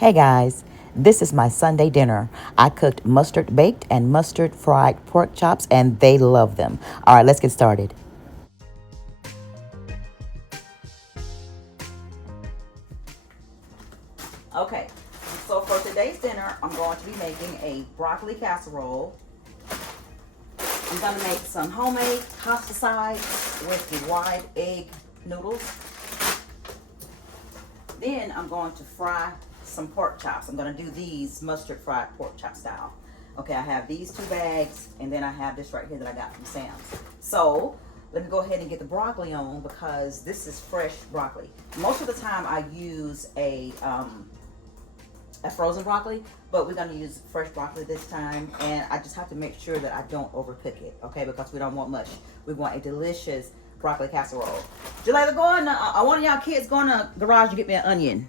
Hey guys, this is my Sunday dinner. I cooked mustard baked and mustard fried pork chops and they love them. All right, let's get started. Okay, so for today's dinner, I'm going to be making a broccoli casserole. I'm going to make some homemade pasta sides with the wide egg noodles. Then I'm going to fry some pork chops. I'm going to do these mustard fried pork chop style. Okay, I have these 2 bags, and then I have this right here that I got from Sam's. So let me go ahead and get the broccoli on because this is fresh broccoli. Most of the time I use a frozen broccoli, but we're going to use fresh broccoli this time, and I just have to make sure that I don't overcook it, okay, because we don't want much. We want a delicious broccoli casserole. Jalila, one of y'all kids go in the garage and get me an onion.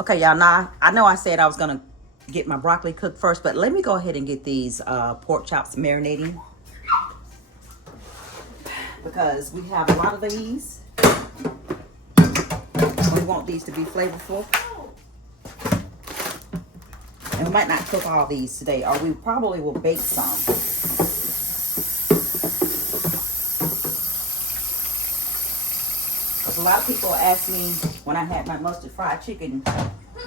Okay, y'all, now I know I said I was gonna get my broccoli cooked first, but let me go ahead and get these pork chops marinating because we have a lot of these. We want these to be flavorful. And we might not cook all these today, or we probably will bake some. Because a lot of people asked me when I had my mustard fried chicken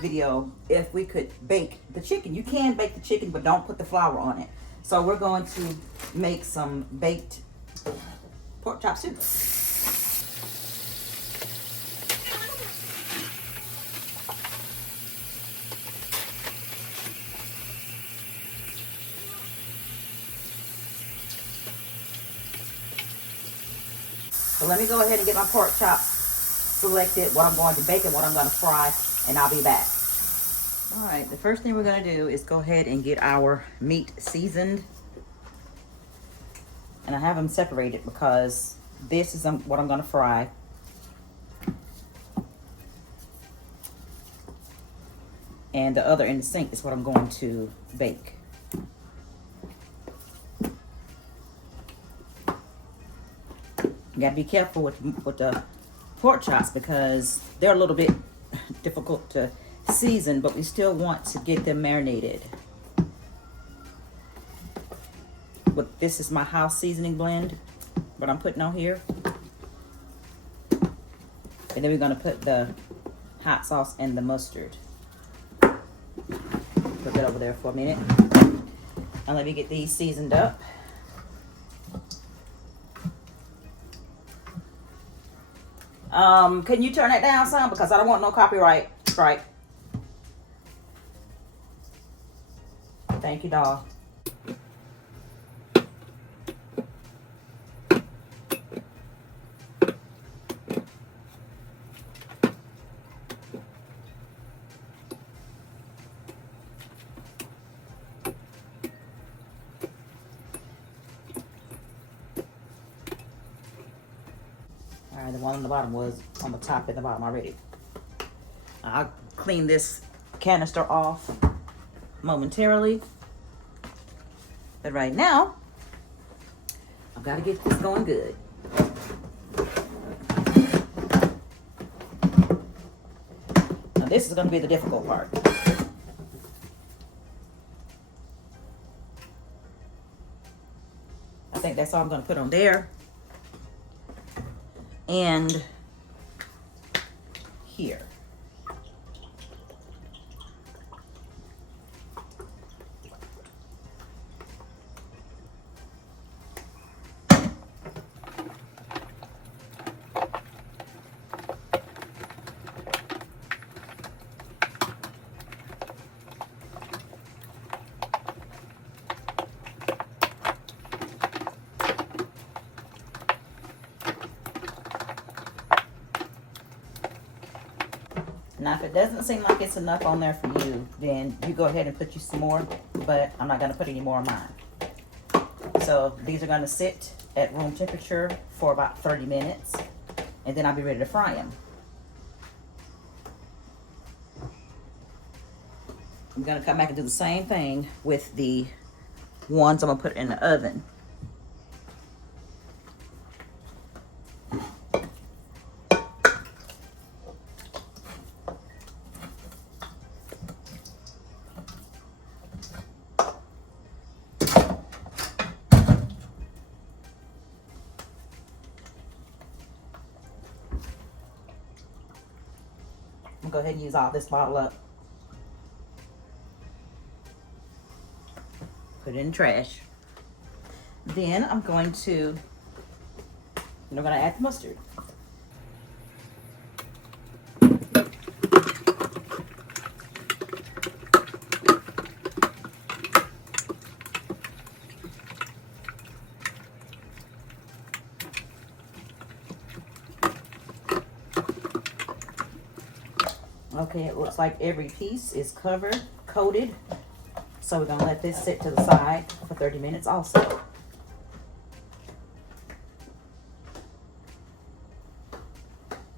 video if we could bake the chicken. You can bake the chicken, but don't put the flour on it. So we're going to make some baked pork chop soup. So let me go ahead and get my pork chops selected, what I'm going to bake and what I'm going to fry, and I'll be back. All right, the first thing we're going to do is go ahead and get our meat seasoned. And I have them separated because this is what I'm going to fry. And the other in the sink is what I'm going to bake. You got to be careful with the pork chops because they're a little bit difficult to season, but we still want to get them marinated. But this is my house seasoning blend, what I'm putting on here. And then we're going to put the hot sauce and the mustard. Put that over there for a minute. And let me get these seasoned up. Can you turn that down some? Because I don't want no copyright strike. Thank you, doll. All right, the one on the bottom was on the top and the bottom already. I'll clean this canister off momentarily. But right now, I've got to get this going good. Now this is going to be the difficult part. I think that's all I'm going to put on there. And here. Now, if it doesn't seem like it's enough on there for you, then you go ahead and put you some more, but I'm not going to put any more on mine. So these are going to sit at room temperature for about 30 minutes, and then I'll be ready to fry them. I'm going to come back and do the same thing with the ones I'm going to put in the oven. I'm gonna go ahead and use all this bottle up. Put it in the trash. Then I'm going to, we're gonna add the mustard. Okay, it looks like every piece is coated. So we're gonna let this sit to the side for 30 minutes also.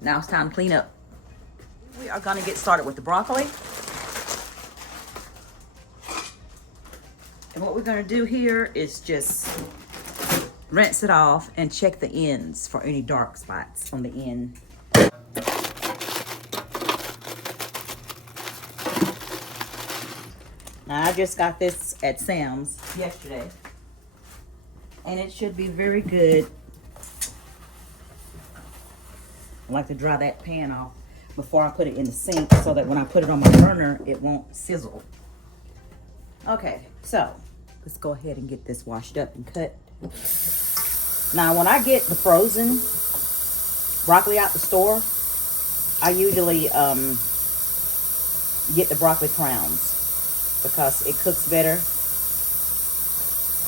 Now it's time to clean up. We are gonna get started with the broccoli. And what we're gonna do here is just rinse it off and check the ends for any dark spots on the end. Now I just got this at Sam's yesterday, and it should be very good. I like to dry that pan off before I put it in the sink so that when I put it on my burner, it won't sizzle. Okay, so let's go ahead and get this washed up and cut. Now, when I get the frozen broccoli out the store, I usually get the broccoli crowns because it cooks better.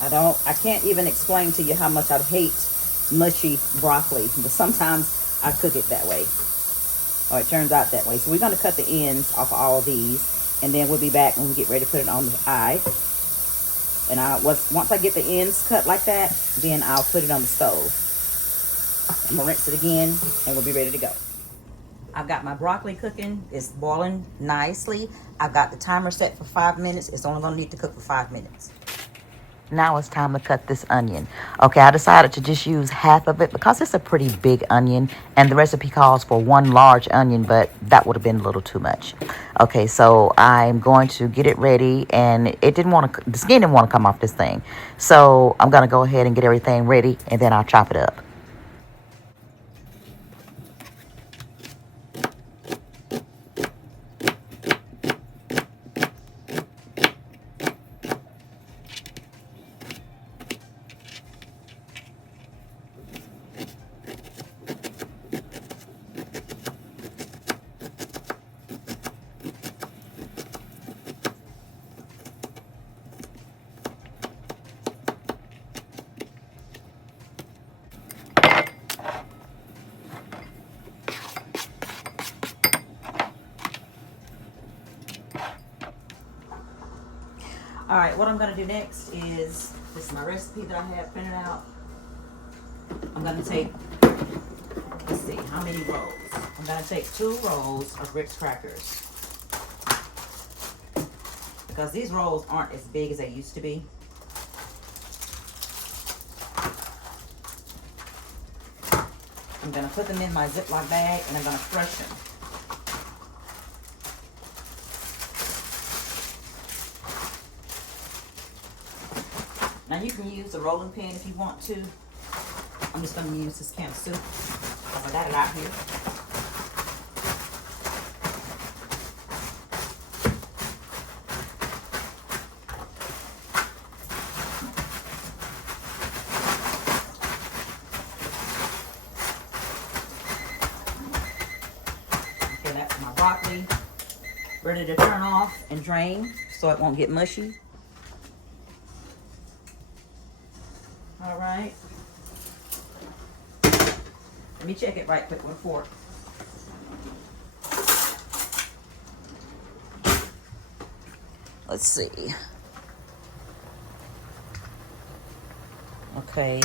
I can't even explain to you how much I hate mushy broccoli, but sometimes I cook it that way, or it turns out that way. So we're going to cut the ends off all of these, and then we'll be back when we get ready to put it on the eye. And once I get the ends cut like that, then I'll put it on the stove. I'm going to rinse it again, and we'll be ready to go. I've got my broccoli cooking. It's boiling nicely. I've got the timer set for 5 minutes. It's only going to need to cook for 5 minutes. Now it's time to cut this onion. Okay, I decided to just use half of it because it's a pretty big onion, and the recipe calls for 1 large onion, but that would have been a little too much. Okay, so I'm going to get it ready, and the skin didn't want to come off this thing. So I'm going to go ahead and get everything ready, and then I'll chop it up. All right, what I'm gonna do next is, this is my recipe that I have printed out. I'm gonna take, let's see, how many rolls? I'm gonna take 2 rolls of Ritz crackers, because these rolls aren't as big as they used to be. I'm gonna put them in my Ziploc bag, and I'm gonna crush them. Now you can use a rolling pin if you want to. I'm just going to use this can of soup because I got it out here. Okay, that's my broccoli ready to turn off and drain so it won't get mushy. All right. Let me check it right quick with a fork. Let's see. Okay.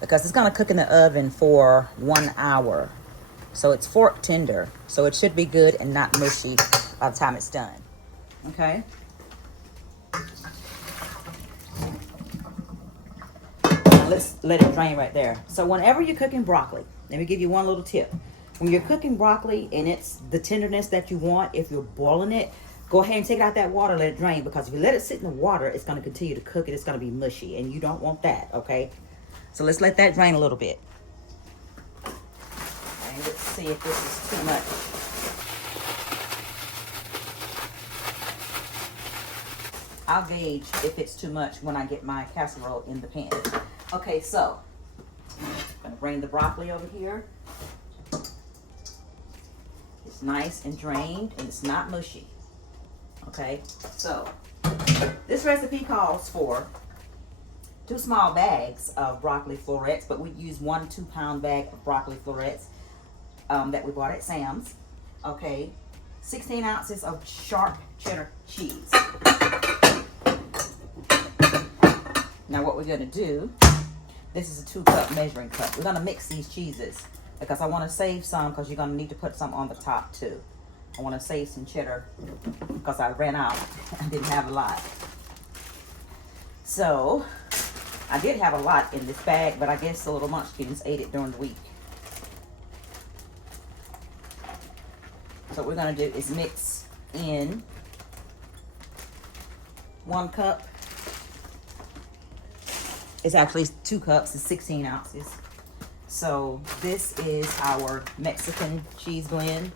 Because it's going to cook in the oven for 1 hour. So it's fork tender. So it should be good and not mushy by the time it's done. Okay. Let's let it drain right there. So whenever you're cooking broccoli, let me give you one little tip. When you're cooking broccoli and it's the tenderness that you want, if you're boiling it, go ahead and take it out that water, let it drain, because if you let it sit in the water, it's going to continue to cook it. It's going to be mushy, and you don't want that, okay? So let's let that drain a little bit. Okay, let's see if this is too much. I'll gauge if it's too much when I get my casserole in the pan. Okay, so I'm gonna bring the broccoli over here. It's nice and drained and it's not mushy. Okay, so this recipe calls for 2 small bags of broccoli florets, but we use 1 2-pound bag of broccoli florets that we bought at Sam's. Okay, 16 ounces of sharp cheddar cheese. Now what we're gonna do, this is a 2-cup measuring cup. We're gonna mix these cheeses because I wanna save some because you're gonna need to put some on the top too. I wanna save some cheddar because I ran out. I didn't have a lot. So, I did have a lot in this bag, but I guess the little munchkins ate it during the week. So what we're gonna do is mix in 1 cup. It's actually 2 cups, it's 16 ounces. So this is our Mexican cheese blend.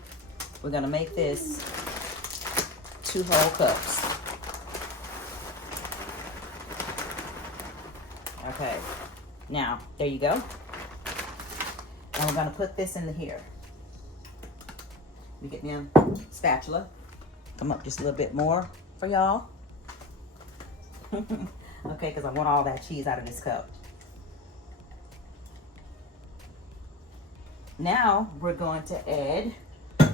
We're gonna make this 2 whole cups. Okay, now there you go. And we're gonna put this in here. We get me a spatula. Come up just a little bit more for y'all. Okay, because I want all that cheese out of this cup. Now we're going to add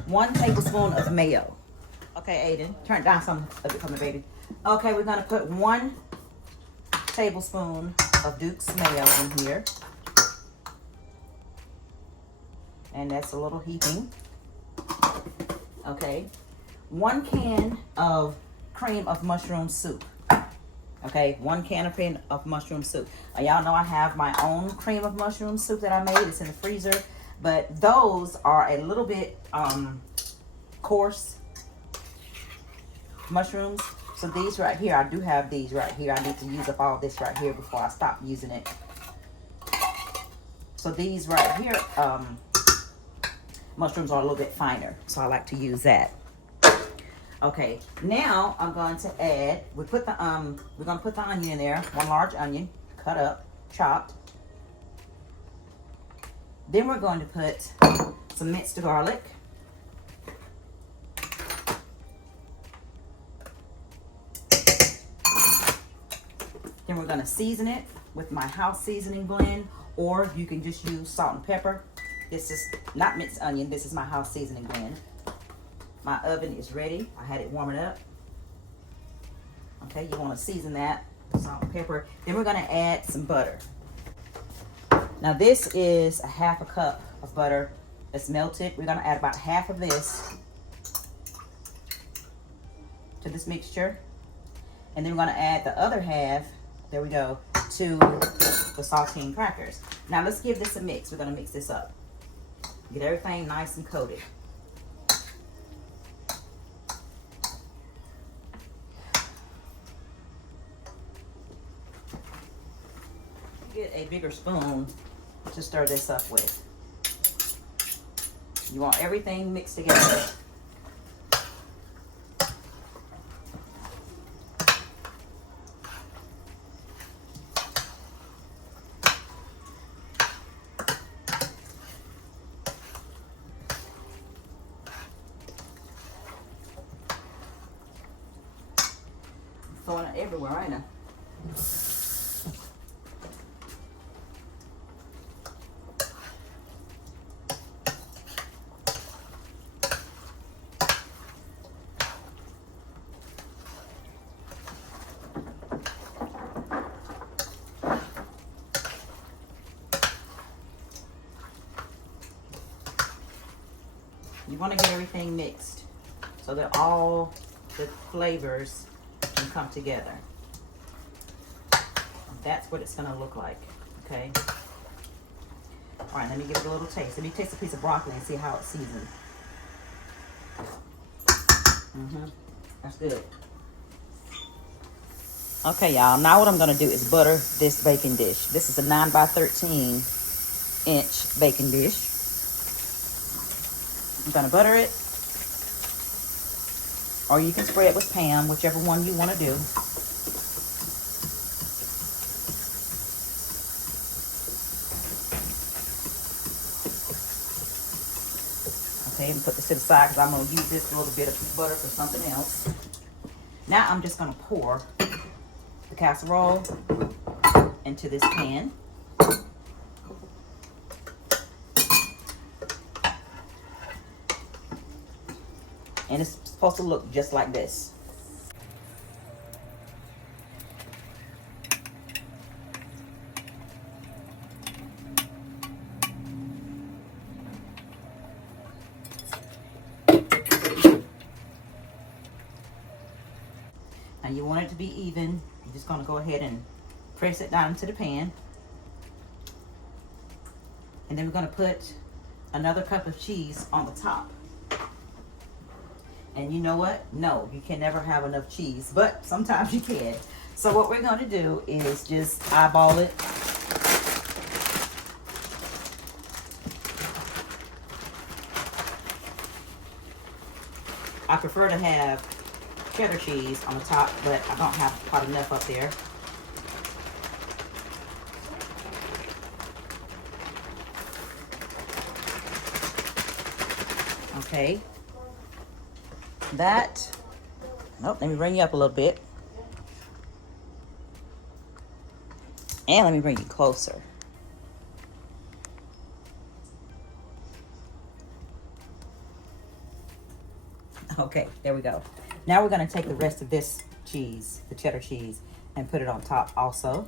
1 tablespoon of mayo. Okay, Aiden, turn it down some of it for me, baby. Okay, we're going to put 1 tablespoon of Duke's mayo in here. And that's a little heaping. Okay, 1 can of cream of mushroom soup. Okay, 1 can of cream of mushroom soup. Y'all know I have my own cream of mushroom soup that I made. It's in the freezer. But those are a little bit coarse mushrooms. So these right here, I do have these right here. I need to use up all this right here before I stop using it. So these right here, mushrooms are a little bit finer. So I like to use that. Okay, now I'm going to add, we're going to put the onion in there, 1 large onion, cut up, chopped. Then we're going to put some minced garlic. Then we're going to season it with my house seasoning blend, or you can just use salt and pepper. This is not minced onion, this is my house seasoning blend. My oven is ready. I had it warming up. Okay, you want to season that with salt and pepper. Then we're going to add some butter. Now this is a 1/2 cup of butter that's melted. We're going to add about half of this to this mixture. And then we're going to add the other half, there we go, to the saltine crackers. Now let's give this a mix. We're going to mix this up. Get everything nice and coated. Get a bigger spoon to stir this up with. You want everything mixed together. I'm throwing it everywhere, ain't I? You want to get everything mixed so that all the flavors can come together. That's what it's going to look like, okay? All right, let me give it a little taste. Let me taste a piece of broccoli and see how it's seasoned. That's good. Okay, y'all, now what I'm going to do is butter this baking dish. This is a 9 by 13 inch baking dish. I'm gonna butter it, or you can spray it with Pam, whichever one you want to do. Okay, and put this to the side because I'm going to use this little bit of butter for something else. Now I'm just going to pour the casserole into this pan. And it's supposed to look just like this. Now you want it to be even. You're just going to go ahead and press it down into the pan. And then we're going to put another cup of cheese on the top. And you know what? No, you can never have enough cheese, but sometimes you can. So what we're going to do is just eyeball it. I prefer to have cheddar cheese on the top, but I don't have quite enough up there. Okay. Let me bring you up a little bit. And let me bring you closer. Okay, there we go. Now we're going to take the rest of this cheese, the cheddar cheese, and put it on top also.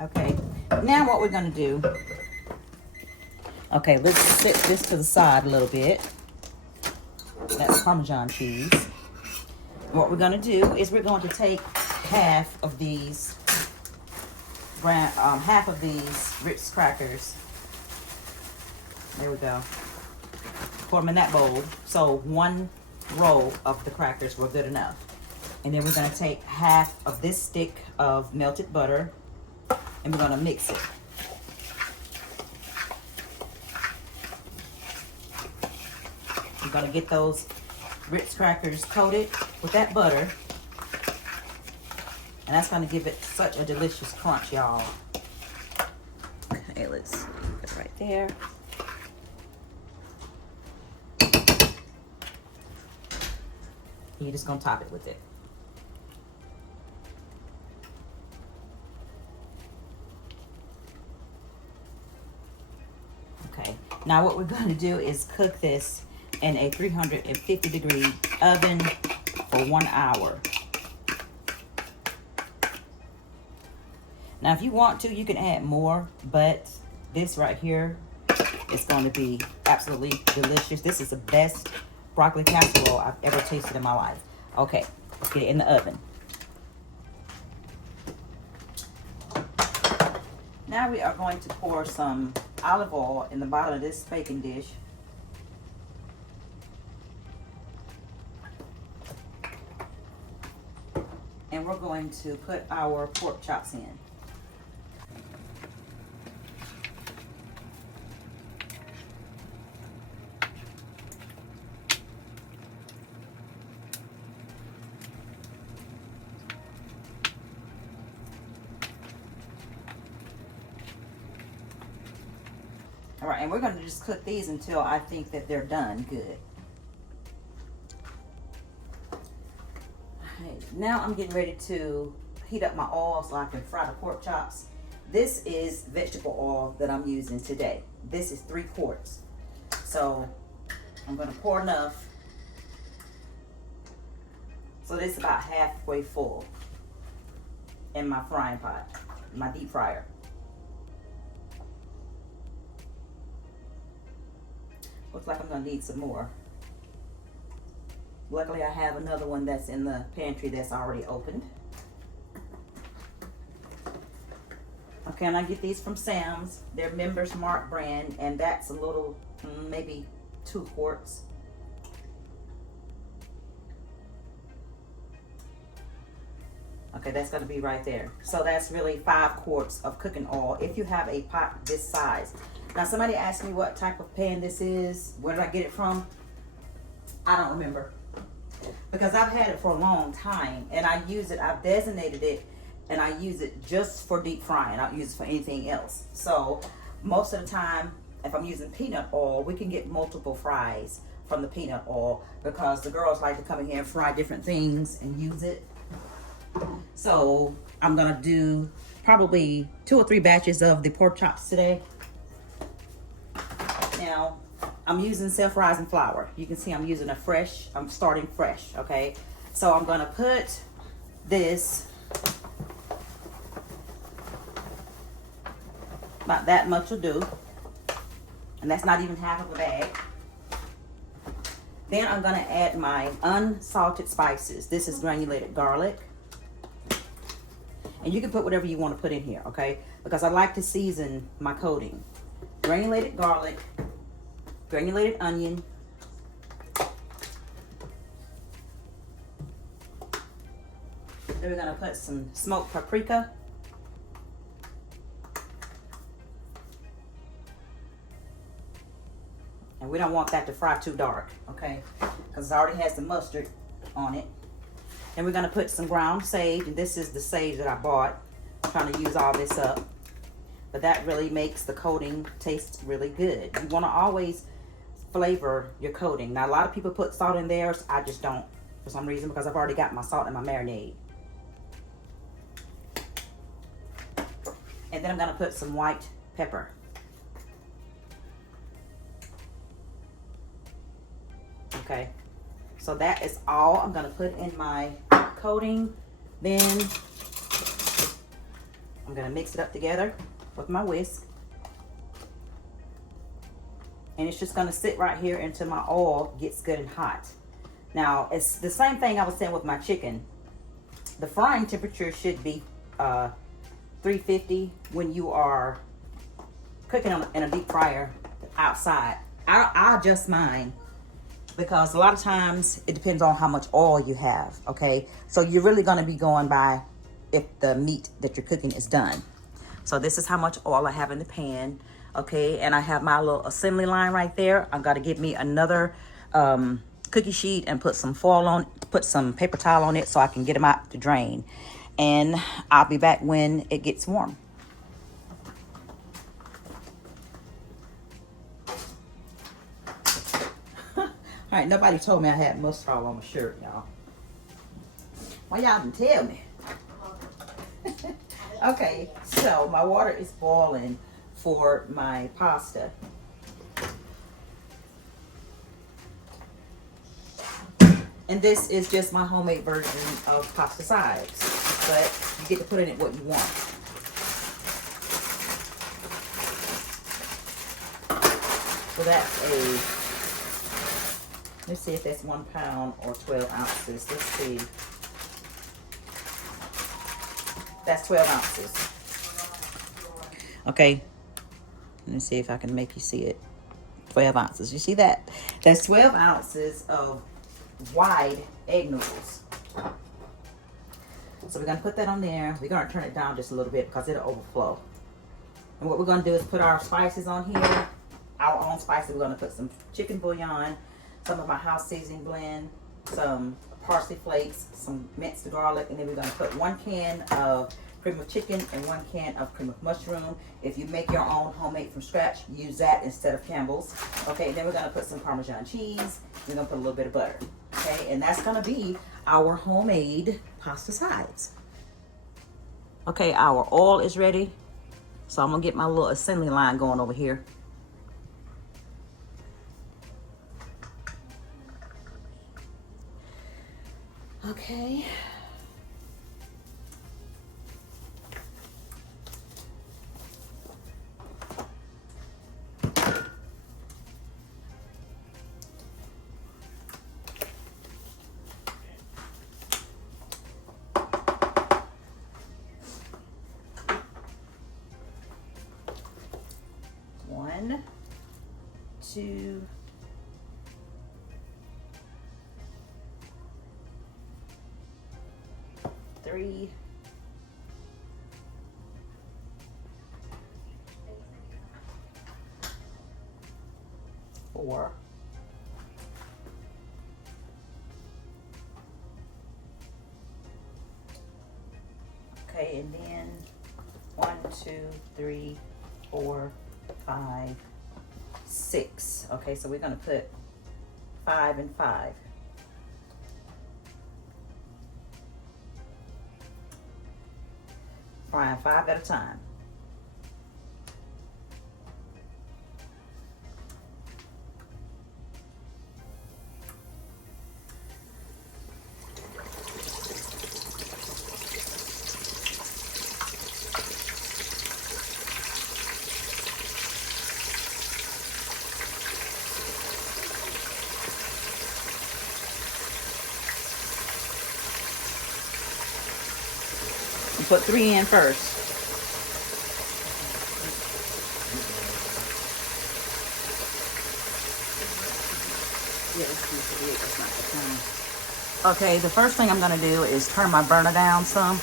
Okay, now what we're going to do, okay, let's set this to the side a little bit. That's Parmesan cheese. What we're going to do is we're going to take half of these Ritz crackers. There we go. Pour them in that bowl. So one roll of the crackers were good enough. And then we're going to take half of this stick of melted butter, and we're going to mix it. We're going to get those Ritz crackers coated with that butter. And that's going to give it such a delicious crunch, y'all. Okay, let's put it right there. You're just going to top it with it. Okay, now what we're going to do is cook this in a 350-degree oven for 1 hour. Now, if you want to, you can add more, but this right here is going to be absolutely delicious. This is the best broccoli casserole I've ever tasted in my life. Okay, let's get it in the oven. Now we are going to pour some olive oil in the bottom of this baking dish. And we're going to put our pork chops in. All right, and we're going to just cook these until I think that they're done good. Okay, now I'm getting ready to heat up my oil so I can fry the pork chops. This is vegetable oil that I'm using today. This is 3 quarts. So I'm going to pour enough. So this is about halfway full in my frying pot, my deep fryer. Looks like I'm going to need some more. Luckily, I have another one that's in the pantry that's already opened. Okay, and I get these from Sam's. They're Members Mark brand, and that's a little, maybe 2 quarts. Okay, that's gonna be right there. So that's really 5 quarts of cooking oil if you have a pot this size. Now somebody asked me what type of pan this is. Where did I get it from? I don't remember. Because I've had it for a long time and I use it, I've designated it, and I use it just for deep frying. I don't use it for anything else. So most of the time, if I'm using peanut oil, we can get multiple fries from the peanut oil because the girls like to come in here and fry different things and use it. So I'm gonna do probably 2 or 3 batches of the pork chops today. Now, I'm using self-rising flour. You can see I'm using I'm starting fresh, okay? So I'm gonna put this, about that much will do. And that's not even half of a bag. Then I'm gonna add my unsalted spices. This is granulated garlic. And you can put whatever you want to put in here, okay? Because I like to season my coating. Granulated garlic, granulated onion, then we're gonna put some smoked paprika, and we don't want that to fry too dark, okay? Because it already has the mustard on it. And we're gonna put some ground sage, and this is the sage that I bought. I'm trying to use all this up. But that really makes the coating taste really good. You wanna always flavor your coating. Now a lot of people put salt in theirs. I just don't for some reason because I've already got my salt in my marinade. And then I'm gonna put some white pepper. Okay. So that is all I'm gonna put in my coating. Then I'm gonna mix it up together with my whisk. And it's just gonna sit right here until my oil gets good and hot. Now, it's the same thing I was saying with my chicken. The frying temperature should be 350 when you are cooking in a deep fryer outside. I adjust mine because a lot of times it depends on how much oil you have, okay? So you're really gonna be going by if the meat that you're cooking is done. So this is how much oil I have in the pan, okay? And I have my little assembly line right there. I'm gonna get me another cookie sheet and put some foil on, put some paper towel on it so I can get them out to drain. And I'll be back when it gets warm. All right, nobody told me I had mustard all on my shirt, y'all. Why y'all didn't tell me? Okay, so my water is boiling for my pasta. And this is just my homemade version of pasta sides, but you get to put in it what you want. So that's let's see if that's 1 pound or 12 ounces. Let's see. That's 12 ounces. Okay. Let me see if I can make you see it. 12 ounces. You see that? That's 12 ounces of wide egg noodles. So we're going to put that on there. We're going to turn it down just a little bit because it'll overflow. And what we're going to do is put our spices on here. Our own spices. We're going to put some chicken bouillon, some of my house seasoning blend, some parsley flakes, some minced garlic, and then we're going to put 1 can of cream of chicken and 1 can of cream of mushroom. If you make your own homemade from scratch, use that instead of Campbell's. Okay, and then we're going to put some Parmesan cheese. We're going to put a little bit of butter. Okay, and that's going to be our homemade pasta sides. Okay, our oil is ready. So I'm going to get my little assembly line going over here. Okay. One, two, three, 4. Okay, and then 1, 2, 3, 4, 5, 6. Okay, so we're gonna put 5 and 5. Frying 5 at a time. Put 3 in first. Okay, the first thing I'm going to do is turn my burner down some.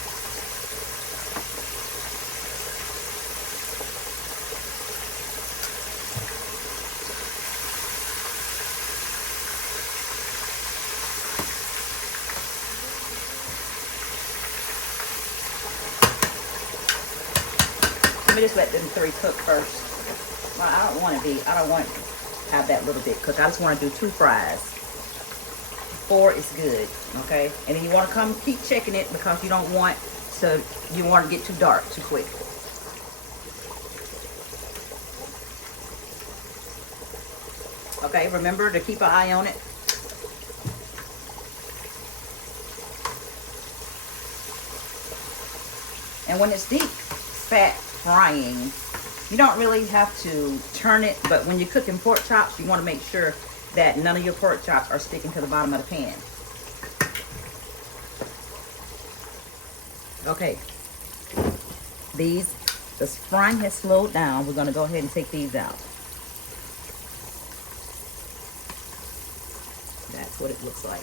Let me just let them 3 cook first. Well, I don't want to have that little bit cooked. I just want to do 2 fries. 4 is good, okay? And then you want to keep checking it because you don't want to get too dark too quick. Okay, remember to keep an eye on it. And when it's deep fat frying, you don't really have to turn it, but when you're cooking pork chops, you want to make sure that none of your pork chops are sticking to the bottom of the pan. Okay, the frying has slowed down. We're going to go ahead and take these out. That's what it looks like.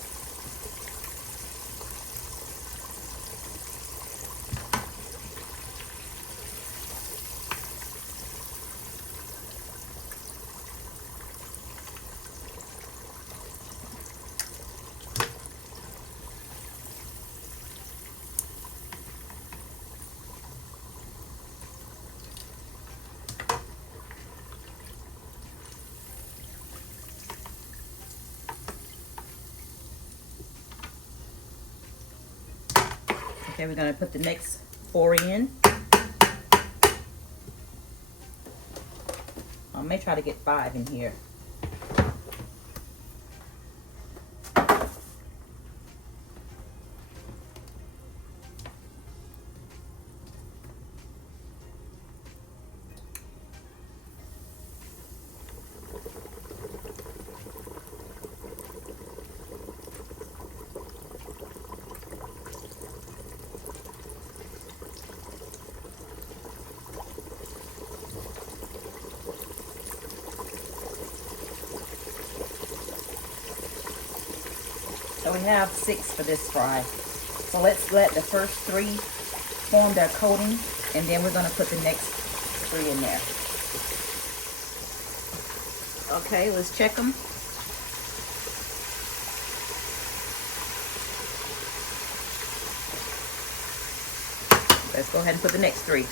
Okay, we're going to put the next 4 in. I may try to get 5 in here. So we have 6 for this fry. So let's let the first 3 form their coating, and then we're going to put the next 3 in there. Okay, let's check them. Let's go ahead and put the next 3.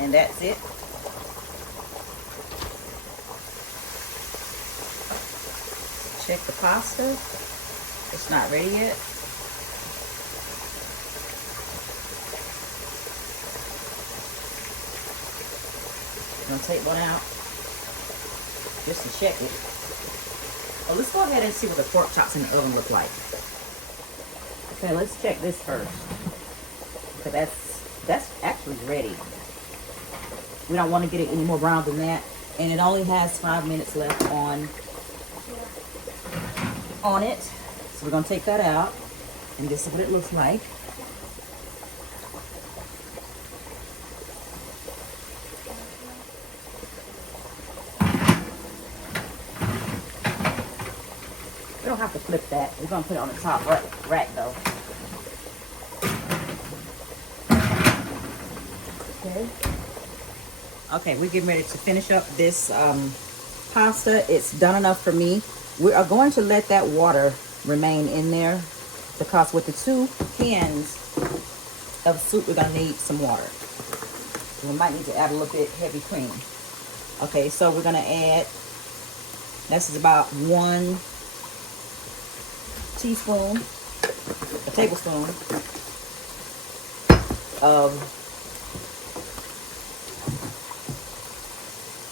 And that's it. Check the pasta. It's not ready yet. I'm gonna take one out just to check it. Well, let's go ahead and see what the pork chops in the oven look like. Okay, let's check this first. Okay, that's actually ready. We don't want to get it any more brown than that. And it only has 5 minutes left on it. So we're going to take that out. And this is what it looks like. We don't have to flip that. We're gonna put it on the top rack though. Okay. Okay, we're getting ready to finish up this pasta. It's done enough for me. We are going to let that water remain in there because with the 2 cans of soup, we're gonna need some water. We might need to add a little bit heavy cream. Okay, so we're gonna add, this is about 1 teaspoon, a tablespoon of,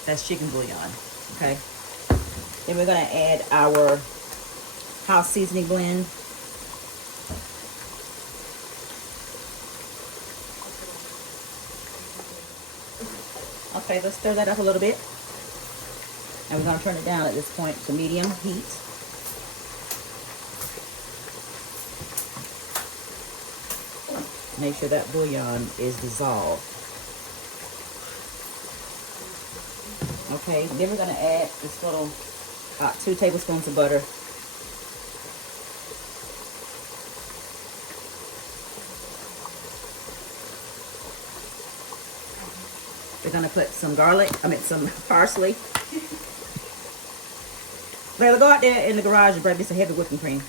that's chicken bouillon, okay? Then we're gonna add our house seasoning blend. Okay, let's stir that up a little bit. And we're gonna turn it down at this point to medium heat. Make sure that bouillon is dissolved. Okay, then we're gonna add this little, 2 tablespoons of butter. We're gonna put some some parsley. Layla, go out there in the garage and grab me some heavy whipping cream.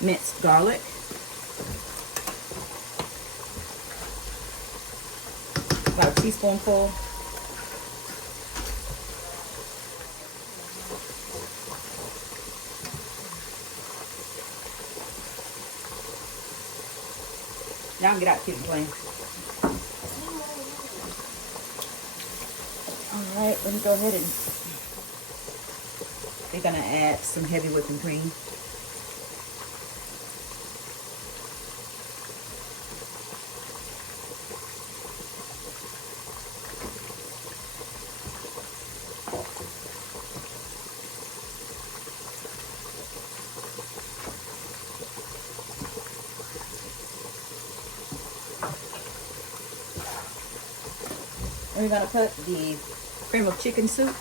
Minced garlic. About a teaspoonful. Y'all can get out, keep it playing. All right, let me go ahead and we're gonna add some heavy whipping cream. And we're gonna put the cream of chicken soup.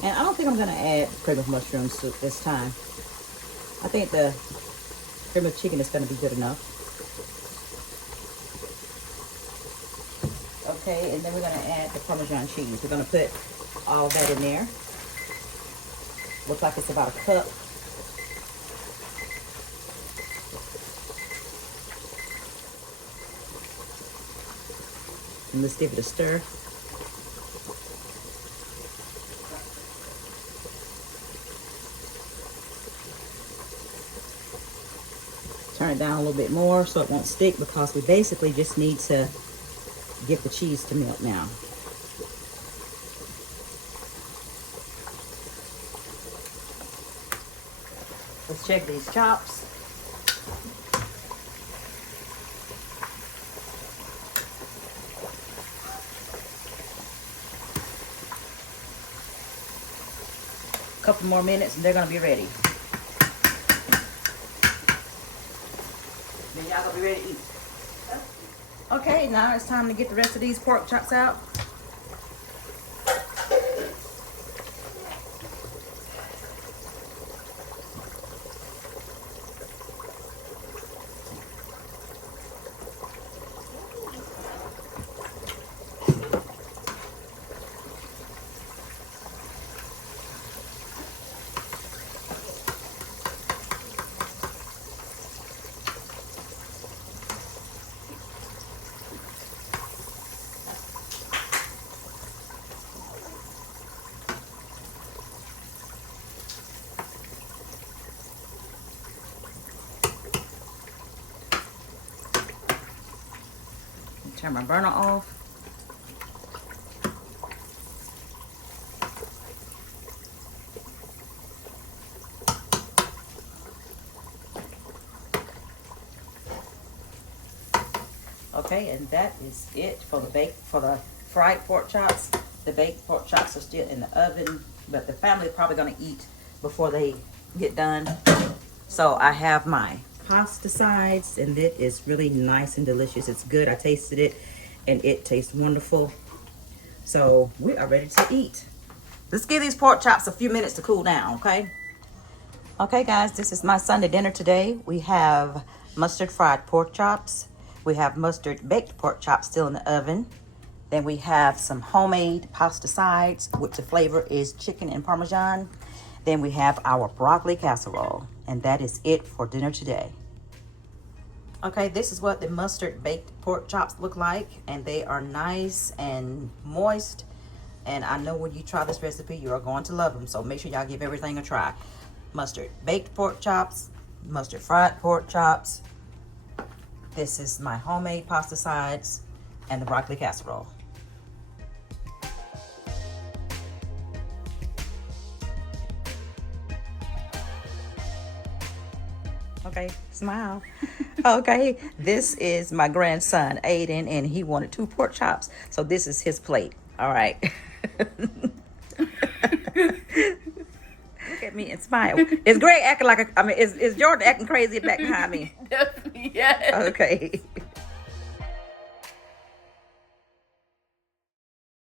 And I don't think I'm going to add cream of mushroom soup this time. I think the cream of chicken is going to be good enough. Okay, and then we're going to add the Parmesan cheese. We're going to put all of that in there. Looks like it's about a cup. And let's give it a stir. Turn it down a little bit more so it won't stick, because we basically just need to get the cheese to melt now. Let's check these chops. A couple more minutes and they're gonna be ready. Then y'all gonna be ready to eat. Okay, now it's time to get the rest of these pork chops out. Turn my burner off. Okay, and that is it for the fried pork chops. The baked pork chops are still in the oven, but the family are probably gonna eat before they get done. So I have my pasta sides, and it is really nice and delicious. It's good. I tasted it, and it tastes wonderful. So we are ready to eat. Let's give these pork chops a few minutes to cool down, okay? Okay, guys, this is my Sunday dinner today. We have mustard fried pork chops. We have mustard baked pork chops still in the oven. Then we have some homemade pasta sides, which the flavor is chicken and Parmesan. Then we have our broccoli casserole, and that is it for dinner today. Okay, this is what the mustard baked pork chops look like, and they are nice and moist. And I know when you try this recipe, you are going to love them. So make sure y'all give everything a try. Mustard baked pork chops, mustard fried pork chops. This is my homemade pasta sides and the broccoli casserole. Okay, smile. Okay, this is my grandson, Aiden, and he wanted 2 pork chops. So this is his plate. All right. Look at me and smile. Is Greg acting like is Jordan acting crazy back behind me? Definitely, yes. Okay.